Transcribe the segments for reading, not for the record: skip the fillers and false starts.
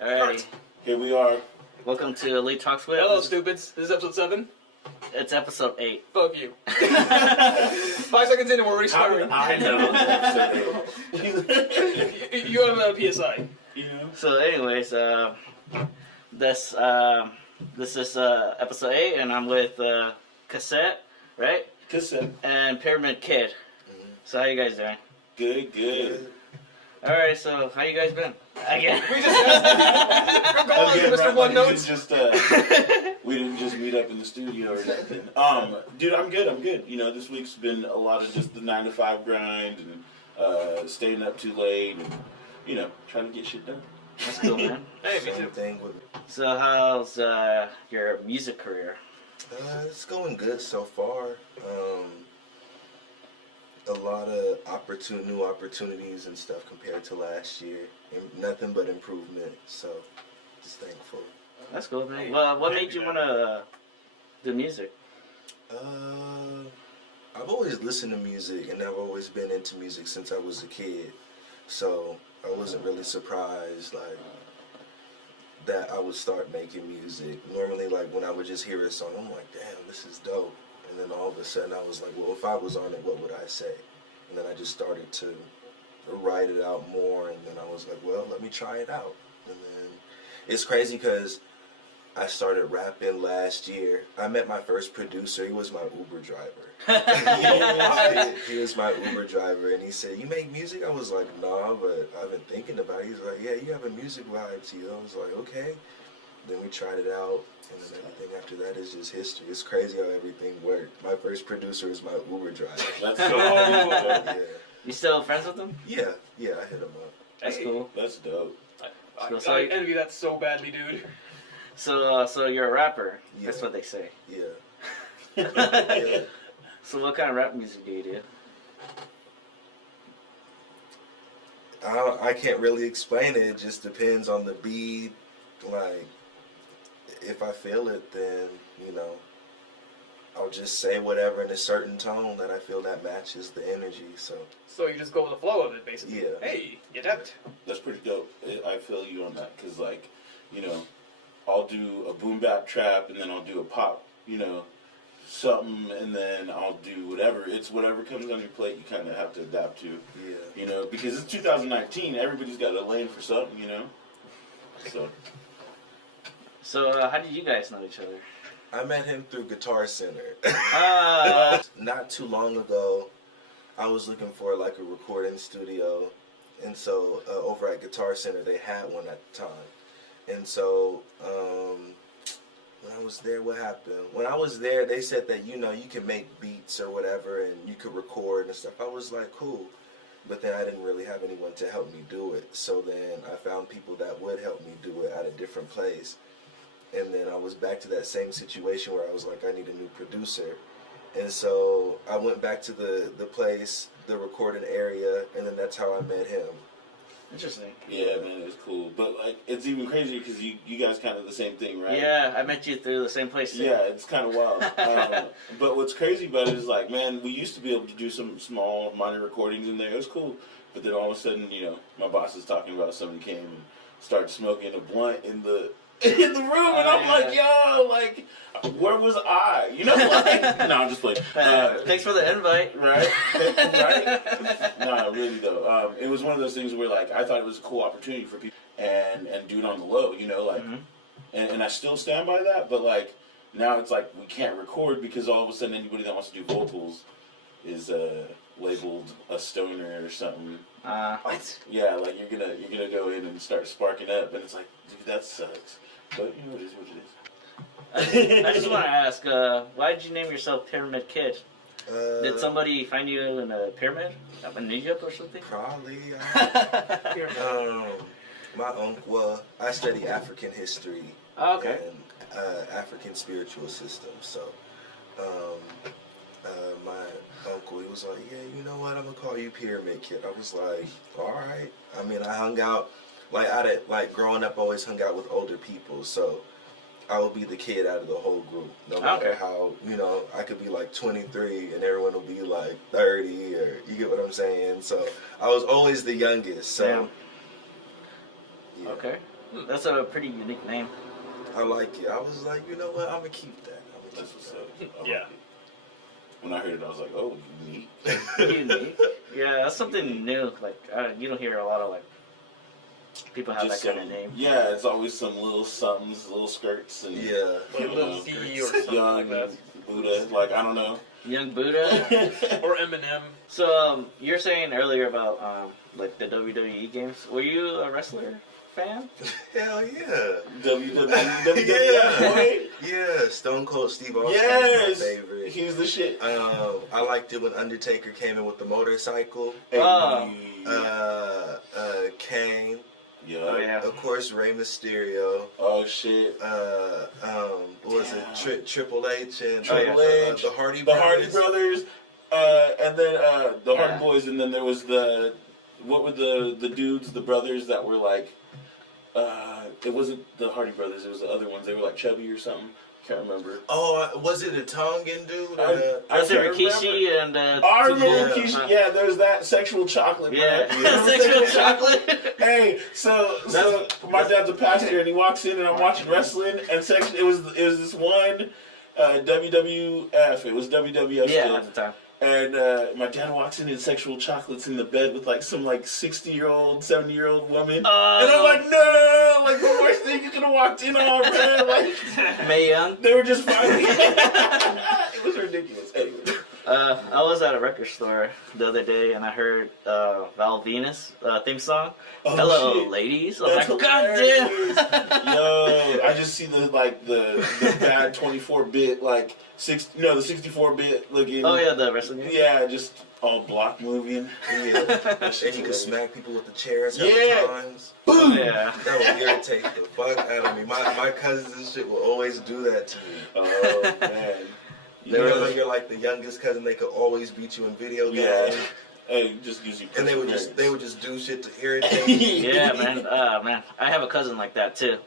Alrighty. Here we are. Welcome to Elite Talks with. Hello, stupids. This is episode 7. It's episode 8. Fuck you. 5 seconds in and we're restarting. I know. You have a PSI. Yeah. So, anyways, this is episode 8, and I'm with Kassette, right? Kassette. And Pyramid Kid. So, how you guys doing? Good. Alright, so how you guys been? Again. We just go on to Mr. One Notes. We didn't just meet up in the studio or nothing. Dude, I'm good. You know, this week's been a lot of just the 9-to-5 grind and staying up too late and, you know, trying to get shit done. That's cool, man. Hey, me Same too. thing with So, how's your music career? it's going good so far. A lot of new opportunities and stuff compared to last year. And nothing but improvement. So, just thankful. That's cool, man. Well, what made you want to do music? I've always listened to music, and I've always been into music since I was a kid. So I wasn't really surprised, like, that I would start making music. Normally, like, when I would just hear a song, I'm like, damn, this is dope. And then all of a sudden, I was like, well, if I was on it, what would I say? And then I just started to write it out more, and then I was like, well, let me try it out. And then it's crazy because I started rapping last year. I met my first producer. He was my Uber driver. He was my Uber driver, and he said, you make music? I was like, nah, but I've been thinking about it. He's like, yeah, you have a music vibe to you. I was like, okay. Then we tried it out, and then everything after that is just history. It's crazy how everything worked. My first producer is my Uber driver. That's so Yeah. You still friends with him? Yeah, I hit him up. That's Hey. cool. That's dope. I envy that so badly, dude. So you're a rapper. Yeah. That's what they say. Yeah. Yeah. So what kind of rap music do you do? I can't really explain it. It just depends on the beat. Like, if I feel it, then, you know, I'll just say whatever in a certain tone that I feel that matches the energy. So So you just go with the flow of it, basically. Yeah. Hey, get that. That's pretty dope. I feel you on that because, like, you know, I'll do a boom bap trap and then I'll do a pop, you know, something, and then I'll do whatever. It's whatever comes on your plate. You kind of have to adapt to. yeah. You know, because it's 2019. Everybody's got a lane for something. You know. So how did you guys know each other? I met him through Guitar Center. Not too long ago, I was looking for like a recording studio, and so over at Guitar Center they had one at the time. And so when I was there, what happened? When I was there, they said that, you know, you can make beats or whatever, and you could record and stuff. I was like, cool. But then I didn't really have anyone to help me do it. So then I found people that would help me do it at a different place. And then I was back to that same situation where I was like, I need a new producer. And so I went back to the place, the recording area, and then that's how I met him. Interesting. Yeah, man, it's cool. But, like, it's even crazier because you guys kind of the same thing, right? Yeah, I met you through the same place too. Yeah, it's kind of wild. But what's crazy about it is, like, man, we used to be able to do some small, minor recordings in there. It was cool. But then all of a sudden, you know, my boss is talking about somebody came and started smoking a blunt in the room, and I'm like, yo, like, where was I? You know, like, no, I'm just playing. Thanks for the invite. Right? Right? No, really though. It was one of those things where, like, I thought it was a cool opportunity for people and do it on the low, you know, like, and I still stand by that, but, like, now it's like we can't record because all of a sudden anybody that wants to do vocals is labeled a stoner or something. What? Yeah, like you're gonna go in and start sparking up, and it's like, dude, that sucks. But you know, it is what it is. I just want to ask, why did you name yourself Pyramid Kid? Did somebody find you in a pyramid up in Egypt or something? Probably. My uncle, well, I study African history Okay. and African spiritual systems. So my uncle, he was like, yeah, you know what, I'm going to call you Pyramid Kid. I was like, all right. I mean, I hung out, like growing up, I always hung out with older people. So I would be the kid out of the whole group. No matter how, you know, I could be like 23 and everyone will be like 30, or you get what I'm saying? So I was always the youngest. So Yeah. Okay. That's a pretty unique name. I like it. I was like, you know what? I'm gonna keep that. That's what's up. I Yeah. like it. When I heard it, I was like, oh, unique. Unique. Yeah, that's something new. Like you don't hear a lot of like people have Just that kind some- of name. Yeah, it's always some little somethings, little skirts, and Yeah. Like Lil D or something young like that. Buddha. Like, I don't know. Young Buddha. Or Eminem. So you're saying earlier about like the WWE games. Were you a wrestler fan? Hell yeah. WWE. Yeah. boy. Yeah. Stone Cold Steve Austin Yes. is my favorite. He's the shit. I liked it when Undertaker came in with the motorcycle. Hey, Oh. Kane. yeah. Oh yeah. Of course, Rey Mysterio. Oh, shit. What was it? Triple H and Triple H. the Hardy The Hardy Brothers. And then the Hardy Yeah. Boys. And then there was what were the dudes, the brothers that were like, it wasn't the Hardy Brothers, it was the other ones. They were like chubby or something. Can't remember. Oh, was it a Tongan dude? I Was it can't Rikishi and I remember Tsuji? Rikishi. Yeah, there's that sexual chocolate. Yeah. Bro. Sexual chocolate. Hey, so my dad's a pastor, and he walks in, and I'm watching wrestling, and it was this one WWF. It was WWF Yeah, still. at the time. And my dad walks in sexual chocolates in the bed with like some like 60-year-old, 70-year-old woman. And I'm like, no, like the worst thing you could have walked in on, man. Like Mae Young. they were just fighting. It was ridiculous. Anyway. I was at a record store the other day and I heard Val Venus theme song. Oh, Hello, shit. ladies. I was That's like, God hilarious. damn. Yo, I just see the bad 24-bit the 64-bit looking. Oh yeah, the wrestling game. Yeah, just all block moving. Yeah. And you can smack people with the chairs Yeah. times. Boom. Yeah. That would irritate the fuck out of me. My cousins and shit will always do that to me. Oh man. They were when you're like the youngest cousin, they could always beat you in video games. Yeah. Hey, it just gives you. And they would just do shit to irritate you. Yeah, man. Man, I have a cousin like that too.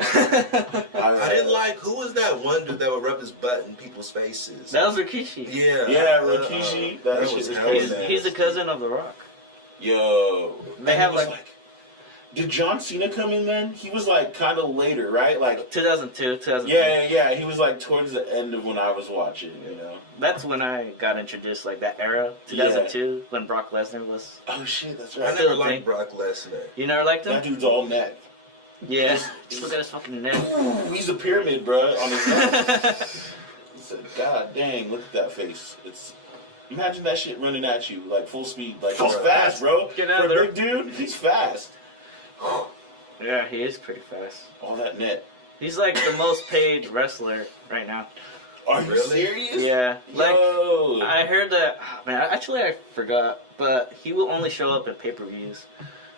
I didn't like, who was that one dude that would rub his butt in people's faces? That was Rikishi. Yeah. Yeah, Rikishi. That that shit was was hell crazy. He's a cousin of The Rock. Yo. They And have it was like did John Cena come in then? He was like kind of later, right? Like 2002, 2003. yeah. He was like towards the end of when I was watching, you know. That's when I got introduced, like that era, 2002, when Brock Lesnar was. Oh shit, that's I right. never Still liked think- Brock Lesnar. You never liked him? That dude's all neck. Yeah. Just look at his fucking neck. Ooh, he's a pyramid, bro, on his neck. God dang, look at that face. Imagine that shit running at you like full speed. Like he's fast, bro. Get out For of a there. big dude, he's fast. Yeah, he is pretty fast. All that net. He's like the most paid wrestler right now. Are you Really? serious? Yeah. Like, Yo. I heard that, man, actually I forgot, but he will only show up at pay-per-views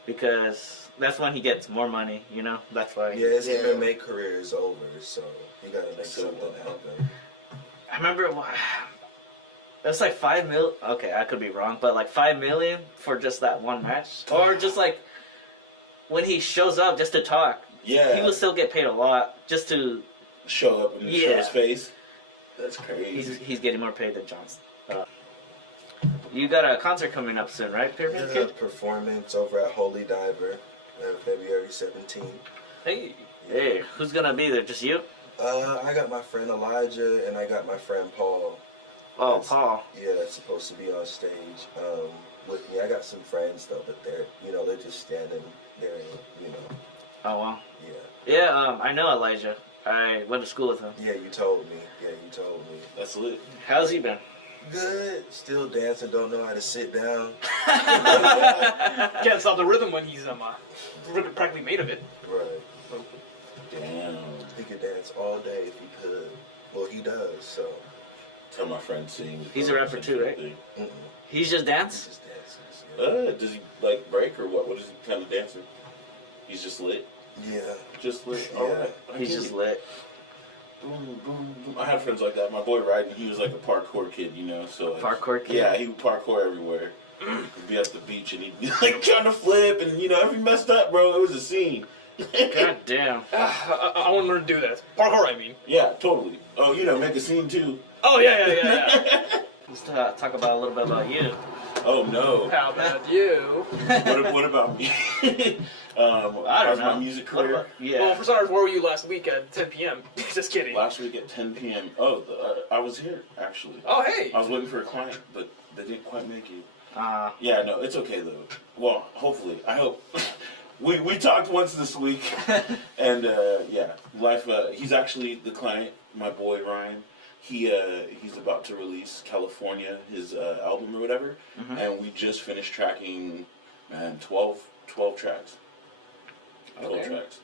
because that's when he gets more money, you know? That's why. Yeah, his MMA career is over, so you gotta make So, something happen. I remember it was like 5 mil. Okay, I could be wrong, but like 5 million for just that one match, or just like when he shows up just to talk. Yeah. He will still get paid a lot just to. Show up and show Yeah. his face. That's crazy. He's getting more paid than Johnson. You got a concert coming up soon, right, Pyramid Yeah, Kid? performance over at Holy Diver, February 17th. Hey, who's gonna be there? Just you? I got my friend Elijah and I got my friend Paul. Oh, That's- Paul. Yeah, that's supposed to be on stage with me. I got some friends though, but they're just standing there, Oh wow. Yeah. Yeah, I know Elijah. I went to school with him. Yeah, you told me. That's lit. How's he been? Good. Still dancing. Don't know how to sit down. Can't stop the rhythm when he's practically made of it. Right. Damn. He could dance all day if he could. Well, he does. So. Tell my friend sing. He's a rapper too, right? Mm-mm. He's just He dance? just dances. Yeah. Does he like break or what? What is he kind of dancing? He's just lit. Yeah. Just lit. Yeah. All right. I He's get just it. lit. Boom, boom, boom. I had friends like that. My boy Ryden, he was like a parkour kid, you know. So like, Parkour kid? Yeah, he would parkour everywhere. He'd be at the beach and he'd be like trying to flip, and you know, if he messed up, bro, it was a scene. God damn. I want to learn to do that. Parkour, I mean. Yeah, totally. Oh, you know, make a scene too. Oh, yeah. Let's talk about a little bit about you. Oh no. How about you? What about me? How's my music What career? about- yeah. Well, for starters, where were you last week at 10 p.m.? Just kidding. Last week at 10 p.m. Oh, I was here actually. Oh, hey. I was waiting for a client, but they didn't quite make it. Uh, Yeah, no, it's okay though. Well, hopefully, I hope. we talked once this week, and yeah, life. He's actually the client, my boy Ryan. He's about to release California, his album or whatever, and we just finished tracking, man, 12 tracks. 12 tracks.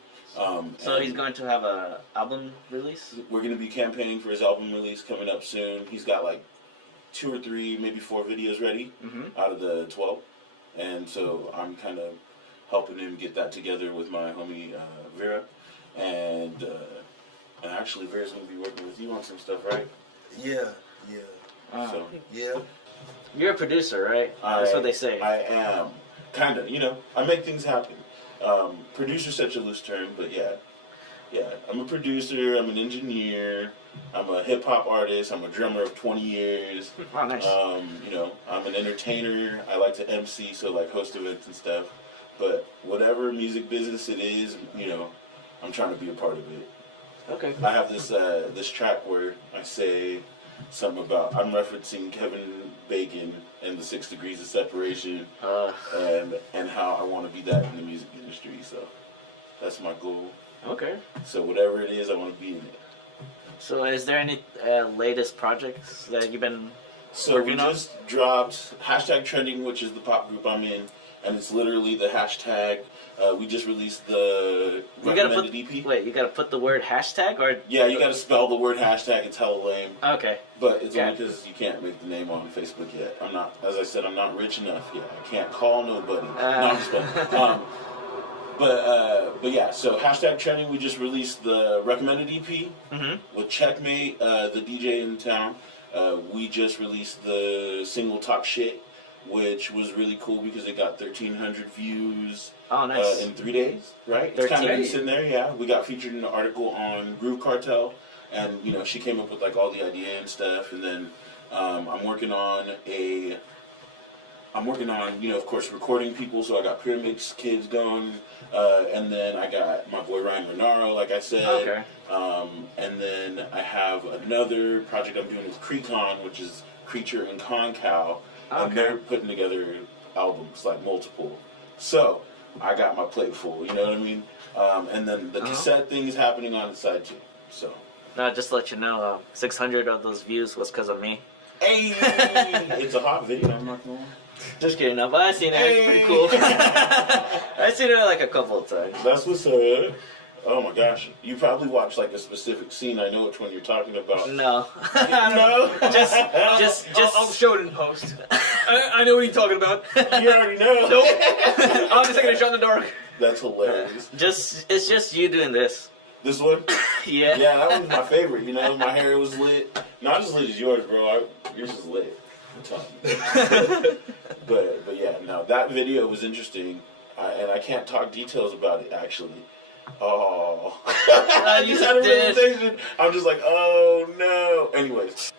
so he's going to have a album release? We're going to be campaigning for his album release coming up soon. He's got like 2 or 3, maybe 4 videos ready out of the 12. And so I'm kind of helping him get that together with my homie Vera. And actually, Vera's going to be working with you on some stuff, right? Yeah. So Yeah. You're a producer, right? That's what they say. I am. Kind of, I make things happen. Producer's such a loose term, but yeah. I'm a producer, I'm an engineer, I'm a hip-hop artist, I'm a drummer of 20 years. Oh, nice. I'm an entertainer, I like to MC, so like host events and stuff. But whatever music business it is, I'm trying to be a part of it. Okay. I have this track where I say something about, I'm referencing Kevin Bacon and the 6 Degrees of Separation, and how I want to be that in the music industry. So that's my goal. Okay. So whatever it is, I want to be in it. So is there any latest projects that you've been So we working on? just dropped #Trending, which is the pop group I'm in, and it's literally the hashtag. We just released the recommended EP. Wait, you gotta put the word hashtag or? Yeah, you got to spell the word hashtag. It's hella lame. Okay. But it's Yeah. only because you can't make the name on Facebook yet. I'm not, as I said, I'm not rich enough yet. I can't call nobody. No, I'm just playing. But yeah, so #Trending, we just released the recommended EP with Checkmate, the DJ in town. We just released the single Talk Shit, which was really cool because it got 1,300 views Oh, nice. in 3 days, right? It's kind of 13. been sitting there, yeah. We got featured in an article on Groove Cartel, and, she came up with, like, all the idea and stuff, and then I'm working on, of course, recording people, so I got Pyramid's kids going, and then I got my boy Ryan Renaro, like I said. Okay. And then I have another project I'm doing with Crecon, which is Creature and Concow, and Okay. they're putting together albums, like multiple. So, I got my plate full, you know what I mean? And then the cassette thing is happening on the side too, so. Just to let you know, 600 of those views was because of me. Hey! It's a hot video, I'm not gonna lie. Just kidding, no, but I seen it. It's pretty cool. I've seen it like a couple of times. That's what's up. Oh my gosh, you probably watched like a specific scene. I know which one you're talking about. No. No? Just I'll show it in post. I know what you're talking about. You already know. Nope. I'm just taking a shot in the dark. That's hilarious. it's just you doing this. This one? Yeah. Yeah, that was my favorite. My hair was lit. Not as lit as yours, bro. Yours is lit. I'm telling you. But yeah, no, that video was interesting, and I can't talk details about it actually. Oh, You just had a did. realization. I'm just like, oh no. Anyways,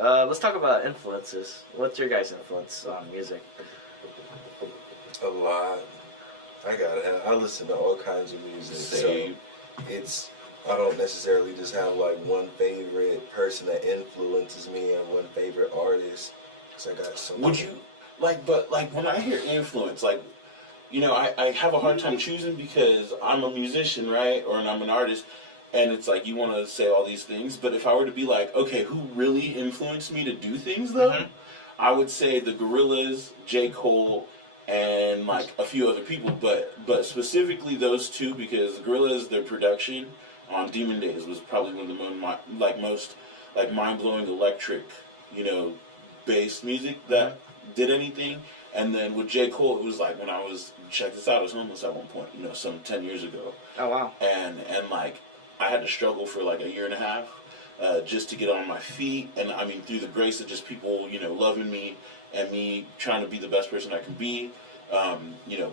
Let's talk about influences. What's your guys' influence on music? A lot. I listen to all kinds of music. Same. So I don't necessarily just have like one favorite person that influences me and one favorite artist. Cause I got so would many. you but when I hear influence, like, I have a hard time choosing because I'm a musician, right? Or I'm an artist, and it's like you want to say all these things. But if I were to be like, okay, who really influenced me to do things though? I would say the Gorillaz, J. Cole, and like a few other people, but specifically those two because the Gorillaz, their production on Demon Days was probably one of the most mind-blowing electric, bass music that did anything. And then with J. Cole, it was like when I was, check this out, I was homeless at one point, some 10 years ago. Oh, wow. And like, I had to struggle for like a year and a half just to get on my feet. And I mean, through the grace of just people, loving me and me trying to be the best person I can be,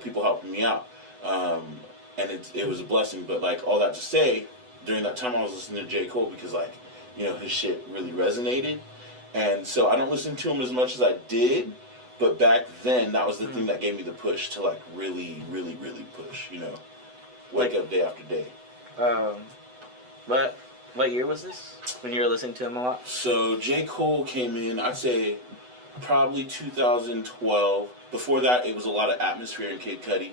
people helping me out. And it was a blessing. But like, all that to say, during that time I was listening to J. Cole because like, his shit really resonated. And so I don't listen to him as much as I did, But back then, that was the thing that gave me the push to like really, really, really push. You know, wake up day after day. What year was this when you were listening to him a lot? So J. Cole came in, I'd say, probably 2012. Before that, it was a lot of Atmosphere and Kid Cudi,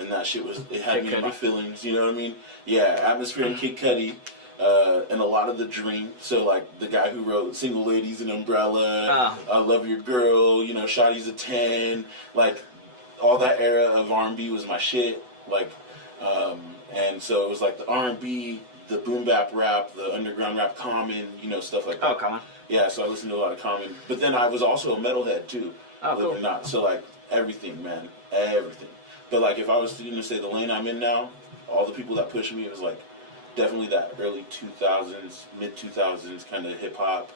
and that shit it had me in my feelings. You know what I mean? Yeah, Atmosphere and Kid Cudi. And a lot of The Dream. So, like, the guy who wrote Single Ladies and Umbrella, I Love Your Girl, you know, Shotty's a 10. Like, all that era of R&B was my shit. Like, and so it was like the R&B, the boom bap rap, the underground rap, Common, you know, stuff like that. Oh, Common. Yeah, so I listened to a lot of Common. But then I was also a metalhead, too. Oh, believe cool. it or not. So, like, everything, man. Everything. But, like, if I was to say the lane I'm in now, all the people that pushed me, it was like, definitely that early 2000s, mid 2000s kind of hip hop.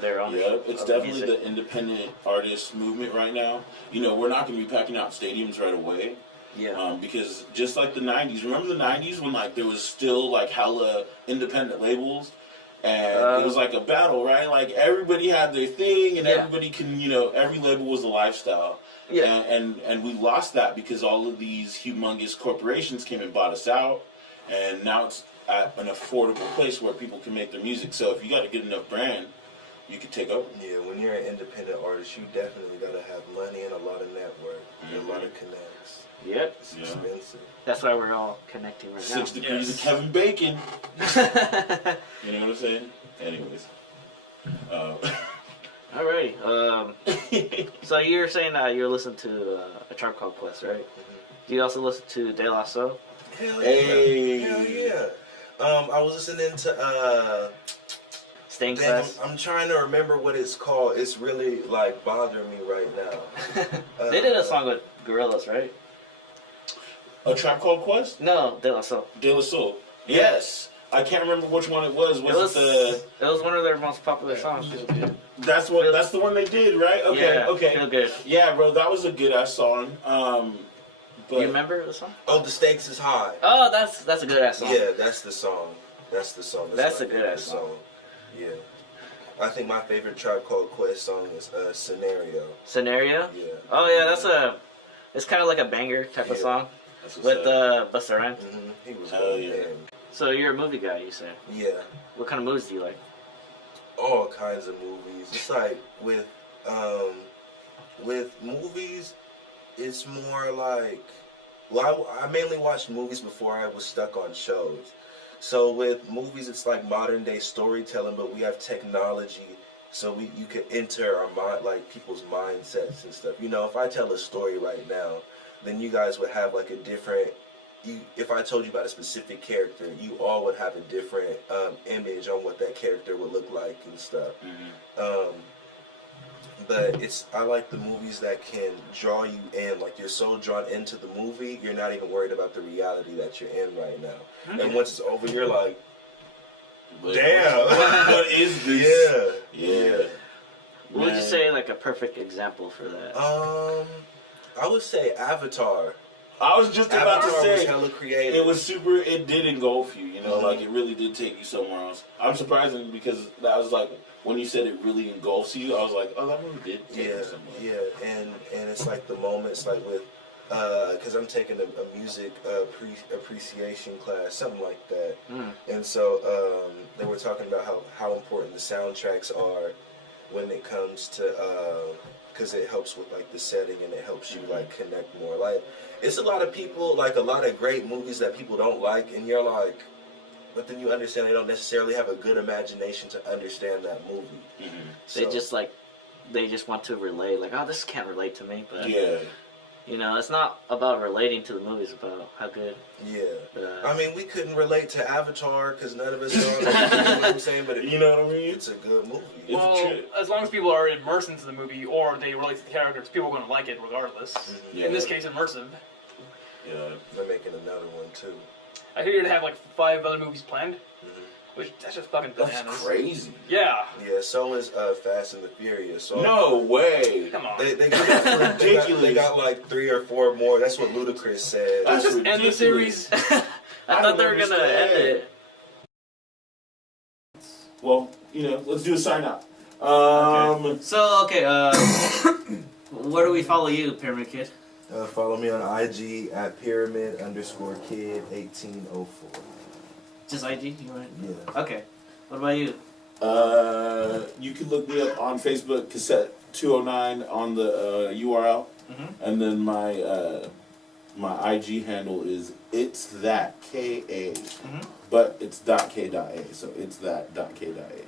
They're on. Yeah, it's definitely music. the independent artist movement right now. You know, we're not going to be packing out stadiums right away. Yeah. Because just like the 90s, remember the 90s when like there was still like hella independent labels? And it was like a battle, right? Like everybody had their thing and everybody can, you know, every label was a lifestyle. Yeah. And we lost that because all of these humongous corporations came and bought us out. And now it's at an affordable place where people can make their music. So if you got a good enough brand, you can take over. Yeah, when you're an independent artist, you definitely got to have money and a lot of network and a lot of connects. Yep. It's expensive. That's why we're all connecting right 6 now. degrees of Kevin Bacon. You know what I'm saying? Anyways. Alrighty. So you were saying you were listening to A Tribe Called Quest, right? Do you also listen to De La Soul? Hell yeah. Hey. Hell yeah. I was listening to Stained damn, Class? I'm trying to remember what it's called. It's really like bothering me right now. They did a song with Gorillaz, right? A Trap Called Quest? No, De La Soul. De La Soul. Yes. I can't remember which one it was. It was it one of their most popular songs. That's the one they did, right? Okay, Yeah, okay. Feel Good. Yeah, bro, that was a good ass song. But You remember the song? Oh, The Stakes is High. Oh, that's a good ass song. Yeah, that's the song. That's the song. That's my a good favorite ass song. Yeah. I think my favorite Tribe Called Quest song is Scenario. Scenario? Yeah. Oh yeah, it's kind of like a banger type of song that's what's with up. Busta Rhymes. Mm-hmm. He was Hell one yeah. damn. So you're a movie guy, you say? Yeah. What kind of movies do you like? All kinds of movies. It's like with movies, it's more like, well, I mainly watched movies before I was stuck on shows. So with movies, it's like modern day storytelling, but we have technology, so you can enter our mind, like people's mindsets and stuff. You know, if I tell a story right now, then you guys would have like a different. If I told you about a specific character, you all would have a different image on what that character would look like and stuff. Mm-hmm. But I like the movies that can draw you in. Like, you're so drawn into the movie, you're not even worried about the reality that you're in right now. Mm-hmm. And once it's over, you're like, But damn. what is this? Yeah. What would you say like a perfect example for that? I would say Avatar. I was just about to Avatar was say, hella creative. it was super, it did engulf you, you know, like it really did take you somewhere else. I'm surprised because that was like, when you said it really engulfs you, I was like, oh, that movie did take me somewhere. Yeah, and it's like the moments like with, because I'm taking a music appreciation class, something like that. And so they were talking about how important the soundtracks are when it comes to, because it helps with like the setting and it helps you like connect more. Like, it's a lot of people, like a lot of great movies that people don't like, and you're like, but then you understand they don't necessarily have a good imagination to understand that movie. Mm-hmm. They just want to relate, like, oh, this can't relate to me, but Yeah. you know, it's not about relating to the movie, it's about how good. Yeah. I mean, we couldn't relate to Avatar because none of us are on it. You know what I'm saying? But You know what I mean? it's a good movie. It's a Well, trip. as long as people are immersed into the movie or they relate to the characters, people are going to like it regardless. Yeah. In this case, immersive. Yeah. They're making another one too. I hear they have like 5 other movies planned, which that's just fucking That's bananas. crazy. Yeah. Yeah, so is Fast and the Furious. So No way. Come on. They got Ridiculous. They got like 3 or 4 more. That's what Ludacris said. That's Just end the ridiculous. series. I thought they were gonna end it. Well, you know, let's do a sign out. So okay, where do we follow you, Pyramid Kid? Follow me on IG at pyramid_kid1804. Just IG, you want? Yeah. Okay. What about you? You can look me up on Facebook, Kassette 209 on the URL, and then my IG handle is it's that KA, but it's .k.a, so it's that .k.a.